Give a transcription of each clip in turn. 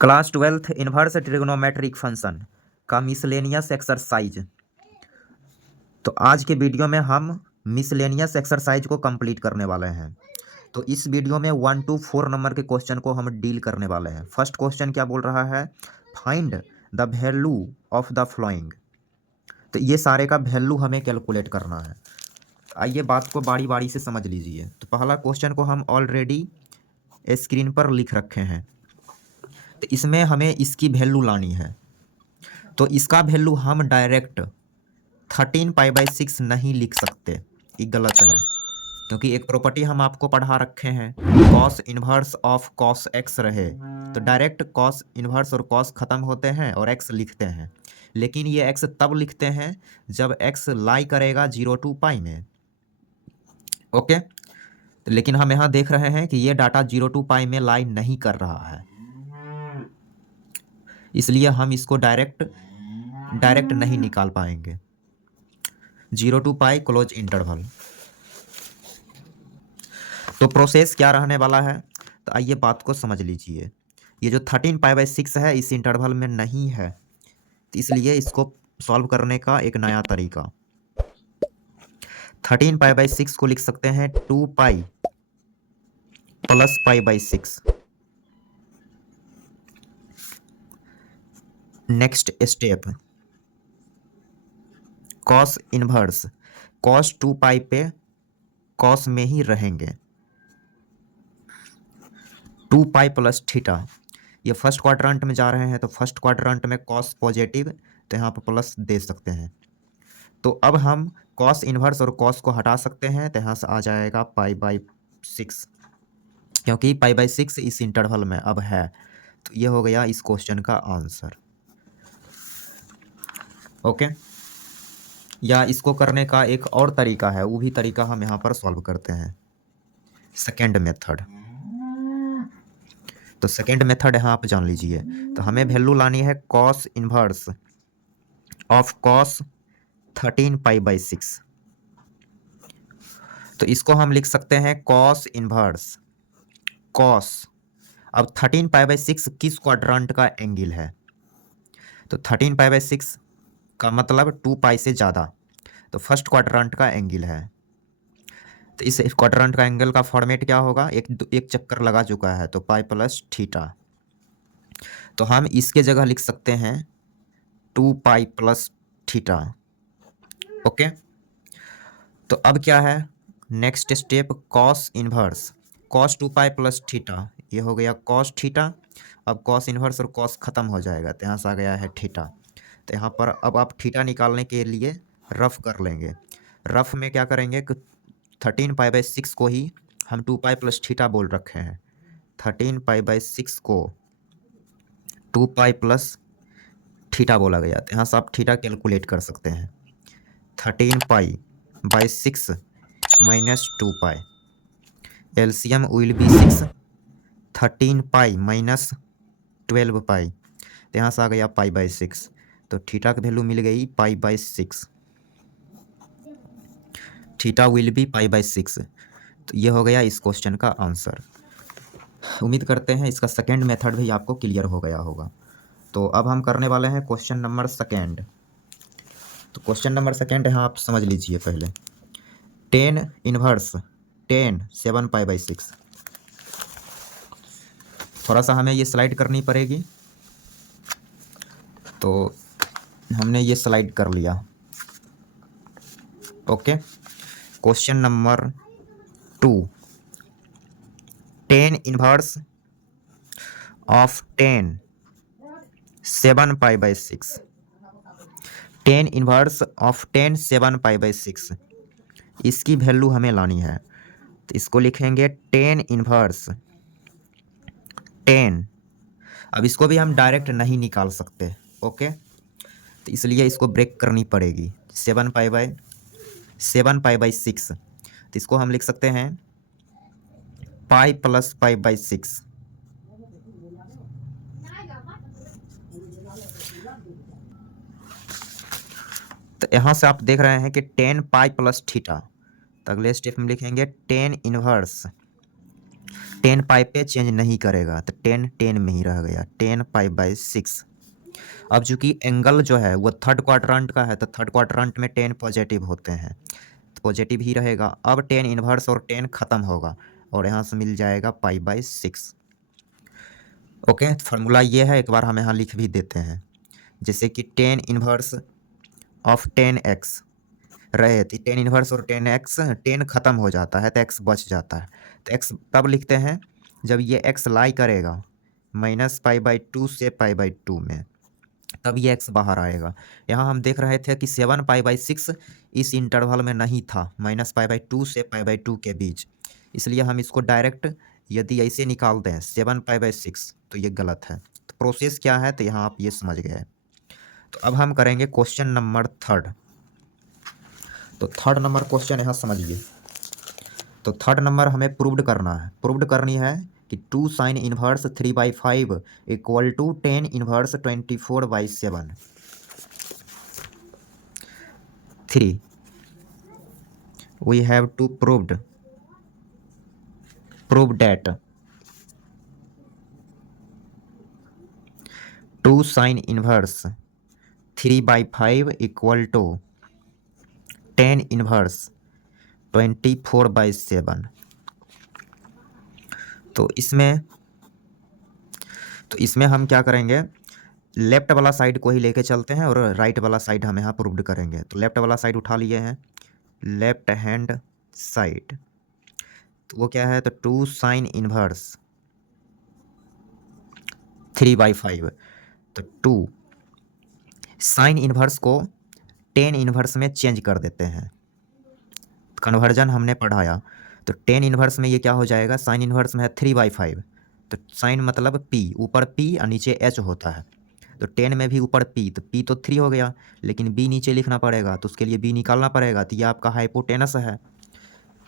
Class 12th inverse trigonometric function का miscellaneous exercise. तो आज के वीडियो में हम मिसलेनियस एक्सरसाइज को कंप्लीट करने वाले हैं। तो इस वीडियो में 1 to 4 नंबर के क्वेश्चन को हम डील करने वाले हैं। फर्स्ट क्वेश्चन क्या बोल रहा है, find the value of the flowing. तो ये सारे का वैल्यू हमें कैलकुलेट करना है। आइए बात को बारी बारी से समझ लीजिए। तो पहला क्वेश्चन को हम ऑलरेडी स्क्रीन पर लिख रखे हैं। तो इसमें हमें इसकी वैल्यू लानी है। तो इसका वैल्यू हम डायरेक्ट 13π/6 नहीं लिख सकते, ये गलत है। क्योंकि एक प्रॉपर्टी हम आपको पढ़ा रखे हैं, cos inverse of cos x रहे तो डायरेक्ट कॉस इन्वर्स और कॉस खत्म होते हैं और एक्स लिखते हैं। लेकिन ये एक्स तब लिखते हैं जब एक्स लाई करेगा 0 to π में। ओके, तो लेकिन हम यहाँ देख रहे हैं कि ये डाटा 0 to π में लाई नहीं कर रहा है, इसलिए हम इसको डायरेक्ट नहीं निकाल पाएंगे। 0 to π क्लोज इंटरवल। तो प्रोसेस क्या रहने वाला है, तो आइए बात को समझ लीजिए। ये जो 13π/6 है इस इंटरवल में नहीं है, तो इसलिए इसको सॉल्व करने का एक नया तरीका। 13π/6 को लिख सकते हैं 2π + π/6। Next step, cos inverse, cos 2π पे कॉस में ही रहेंगे, 2π + थीटा। ये फर्स्ट क्वाड्रेंट में जा रहे हैं तो फर्स्ट क्वाड्रेंट में कॉस पॉजिटिव, तो यहाँ पर प्लस दे सकते हैं। तो अब हम कॉस इन्वर्स और कॉस को हटा सकते हैं, तो यहाँ से आ जाएगा π/6, क्योंकि π/6 इस इंटरवल में अब है। तो ये हो गया इस क्वेश्चन का आंसर। ओके, या इसको करने का एक और तरीका है, वो भी तरीका हम यहाँ पर सॉल्व करते हैं, सेकेंड मेथड। तो सेकेंड मेथड यहाँ आप जान लीजिए। तो हमें वैल्यू लानी है कॉस इन्वर्स ऑफ कॉस 13π/6। तो इसको हम लिख सकते हैं कॉस इन्वर्स कॉस। अब 13π/6 किस क्वाड्रेंट का एंगल है, तो 13π/6 का मतलब 2π से ज़्यादा, तो फर्स्ट क्वाड्रेंट का एंगल है। तो इस क्वाड्रेंट का एंगल का फॉर्मेट क्या होगा, एक चक्कर लगा चुका है तो π + थीटा। तो हम इसके जगह लिख सकते हैं 2π + थीटा। ओके, तो अब क्या है next step, cos inverse cos 2π + theta, ये हो गया कॉस थीटा। अब कॉस इन्वर्स और कॉस खत्म हो जाएगा, तो यहाँ से आ गया है थीटा। तो यहाँ पर अब आप थीटा निकालने के लिए रफ कर लेंगे। रफ में क्या करेंगे कि 13π/6 को ही हम 2π + थीटा बोल रखे हैं। 13π/6 को 2π + थीटा बोला गया, तो यहाँ से आप थीटा कैलकुलेट कर सकते हैं। 13π/6 - 2π, एलसीएम विल बी 6, 13π - 12π, तो यहाँ से आ गया π/6। तो थीटा की वैल्यू मिल गई π/6, थीटा विल बी π/6। तो ये हो गया इस क्वेश्चन का आंसर। उम्मीद करते हैं इसका सेकेंड मेथड भी आपको क्लियर हो गया होगा। तो अब हम करने वाले हैं क्वेश्चन नंबर सेकेंड। तो क्वेश्चन नंबर सेकेंड यहाँ आप समझ लीजिए पहले, 10 इन्वर्स 10 7π/6। थोड़ा सा हमें ये स्लाइड करनी पड़ेगी, तो हमने ये स्लाइड कर लिया। Okay, question number 2, 10 inverse of 10 7π/6। 10 inverse of 10 7π/6, इसकी वैल्यू हमें लानी है। तो इसको लिखेंगे 10 इन्वर्स 10। अब इसको भी हम डायरेक्ट नहीं निकाल सकते, ओके, तो इसलिए इसको ब्रेक करनी पड़ेगी। 7π/6, तो इसको हम लिख सकते हैं π + π/6। तो यहाँ से आप देख रहे हैं कि 10π + थीटा। तो अगले स्टेप में लिखेंगे 10 इन्वर्स 10 पाई पे चेंज नहीं करेगा, तो 10 10 में ही रह गया, 10 पाई बाई 6। अब चूंकि एंगल जो है वो थर्ड क्वाड्रेंट का है, तो थर्ड क्वाड्रेंट में 10 पॉजिटिव होते हैं, तो पॉजिटिव ही रहेगा। अब 10 इन्वर्स और 10 ख़त्म होगा और यहाँ से मिल जाएगा पाई बाई 6। ओके, फार्मूला ये है, एक बार हम यहाँ लिख भी देते हैं। जैसे कि 10 इन्वर्स ऑफ 10x रहे थे, 10 इन्वर्स और 10x, 10 ख़त्म हो जाता है तो x बच जाता है, तो x तब लिखते हैं जब ये x लाई करेगा -π/2 से π/2 में, तब ये x बाहर आएगा। यहाँ हम देख रहे थे कि 7 π/6 इस इंटरवल में नहीं था, -π/2 से π/2 के बीच, इसलिए हम इसको डायरेक्ट यदि ऐसे निकाल दें 7 π/6 तो ये गलत है। तो प्रोसेस क्या है, तो यहाँ आप ये समझ गए। तो अब हम करेंगे क्वेश्चन नंबर 3। तो 3rd नंबर क्वेश्चन यहाँ समझिए। तो 3rd नंबर हमें प्रूव्ड करना है, प्रूव्ड करनी है कि 2 sin inverse 3/5 equal to 10 inverse 24/7। 3 we have to prove that 2 sin inverse 3/5 equal to 10 inverse 24/7। तो इसमें हम क्या करेंगे, लेफ्ट वाला साइड को ही लेके चलते हैं और राइट वाला साइड हम यहाँ प्रूव्ड करेंगे। तो लेफ्ट वाला साइड उठा लिए हैं, लेफ्ट हैंड साइड, तो वो क्या है, तो 2 sin इनवर्स 3/5, तो 2 sin इनवर्स को 10 इनवर्स में चेंज कर देते हैं, कन्वर्जन हमने पढ़ाया। तो 10 इनवर्स में ये क्या हो जाएगा, sin इनवर्स में है 3/5, तो sin मतलब p, ऊपर p और नीचे h होता है, तो 10 में भी ऊपर p, तो p तो 3 हो गया, लेकिन b नीचे लिखना पड़ेगा, तो उसके लिए b निकालना पड़ेगा। तो ये आपका हाइपोटेनस है,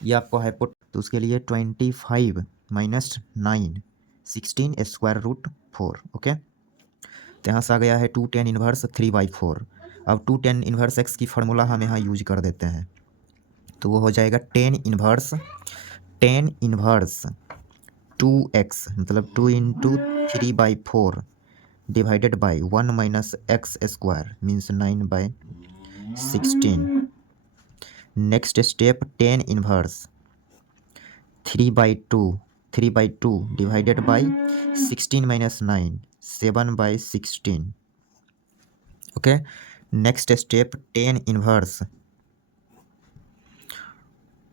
ये आपको तो उसके लिए 25 - 9 16 स्क्वायर रूट 4। ओके, तो यहाँ से आ गया है 2 10 इनवर्स 3/4। अब 2 10 इनवर्स x की फार्मूला हम यहाँ यूज कर देते हैं, तो वो हो जाएगा 10 इनवर्स 2x, मतलब 2 × 3/4 divided by 1 - x square means 9/16। Next step 10 inverse 3/2 divided by 16 - 9 7/16। Okay, next step 10 inverse,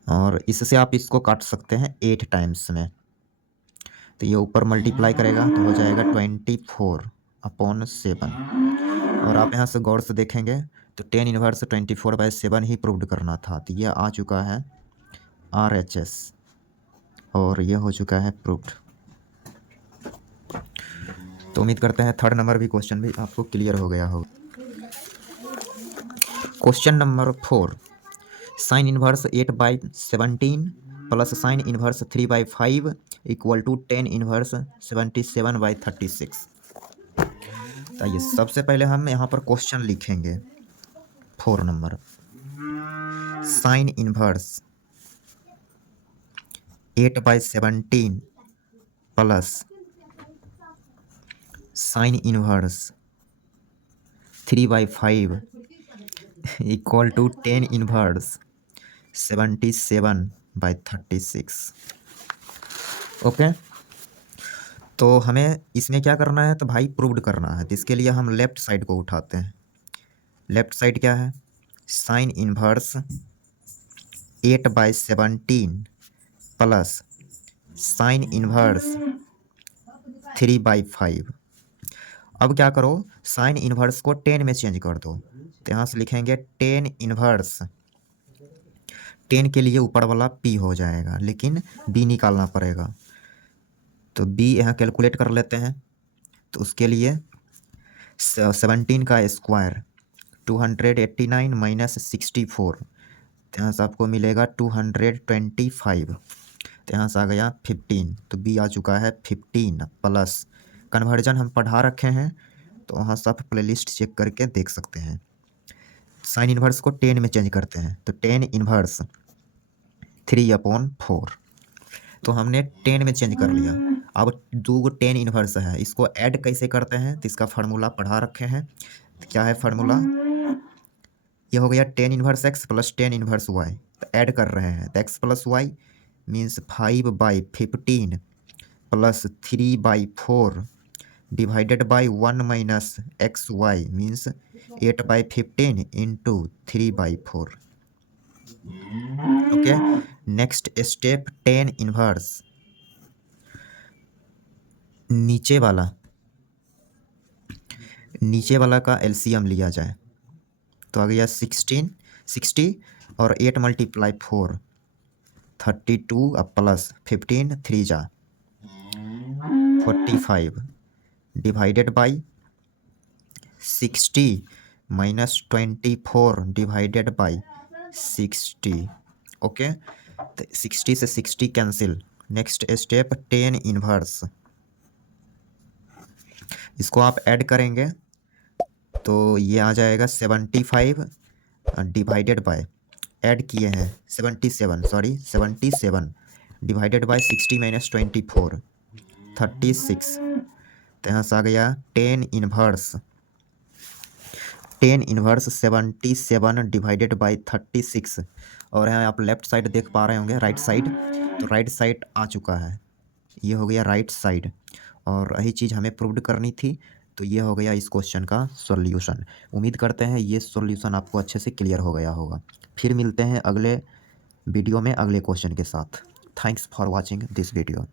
और इससे आप इसको काट सकते हैं 8 टाइम्स में, तो ये ऊपर मल्टीप्लाई करेगा तो हो जाएगा 24/7। और आप यहाँ से गौर से देखेंगे तो 10 इनवर्स 24/7 ही प्रूव्ड करना था, तो ये आ चुका है RHS और ये हो चुका है प्रूव्ड। तो उम्मीद करते हैं 3rd नंबर भी क्वेश्चन भी आपको क्लियर हो गया होगा। Question number 4, sine inverse 8/17 plus sine inverse 3/5 equal to 10 inverse 77/36। आइए सबसे पहले हम यहाँ पर क्वेश्चन लिखेंगे 4 नंबर, sine inverse 8/17 plus sine inverse 3/5 equal to 10 inverse 77/36। Okay, तो हमें इसमें क्या करना है, तो भाई प्रूव्ड करना है, तो इसके लिए हम लेफ्ट साइड को उठाते हैं। लेफ्ट साइड क्या है, sign inverse 8/17 plus sine inverse 3/5। अब क्या करो, साइन इनवर्स को 10 में चेंज कर दो, तो यहाँ से लिखेंगे 10 इनवर्स, 10 के लिए ऊपर वाला p हो जाएगा, लेकिन b निकालना पड़ेगा, तो b यहाँ कैलकुलेट कर लेते हैं। तो उसके लिए 17 का स्क्वायर 289 - 64, तो यहाँ से आपको मिलेगा 225, तो यहाँ से आ गया 15, तो b आ चुका है 15 प्लस, कन्वर्जन हम पढ़ा रखे हैं तो वहाँ से आप प्लेलिस्ट चेक करके देख सकते हैं। साइन इनवर्स को 10 में चेंज करते हैं, तो 10 इनवर्स 3/4, तो हमने 10 में चेंज कर लिया। अब 2 गो 10 इन्वर्स है, इसको ऐड कैसे करते हैं तो इसका फार्मूला पढ़ा रखे हैं। तो क्या है फार्मूला, ये हो गया 10 inverse x plus 10 inverse y. तो ऐड कर रहे हैं तो x plus y means 5/15 plus 3/4 divided by 1 minus x y means 8/15 into 3/4। Okay, next step 10 inverse, नीचे वाला का एलसीएम लिया जाए तो आ गया 60 और 8 मल्टीप्लाई 4 32 अब प्लस 15 3 जा 45 divided by 60 minus 24 divided by 60। Okay, तो 60 से 60 कैंसिल। नेक्स्ट स्टेप 10 इन्वर्स, इसको आप ऐड करेंगे तो ये आ जाएगा 75 डिवाइडेड बाय, ऐड किए हैं 77 डिवाइडेड बाय 60 माइनस 24 36। तो यहाँ से आ गया 10 इन्वर्स 77 डिवाइडेड बाय 36। और यहाँ आप लेफ्ट साइड देख पा रहे होंगे राइट साइड, तो राइट साइड आ चुका है, ये हो गया राइट साइड। और यही चीज़ हमें प्रूव करनी थी, तो ये हो गया इस क्वेश्चन का सॉल्यूशन। उम्मीद करते हैं ये सॉल्यूशन आपको अच्छे से क्लियर हो गया होगा। फिर मिलते हैं अगले वीडियो में अगले क्वेश्चन के साथ। Thanks for watching this video.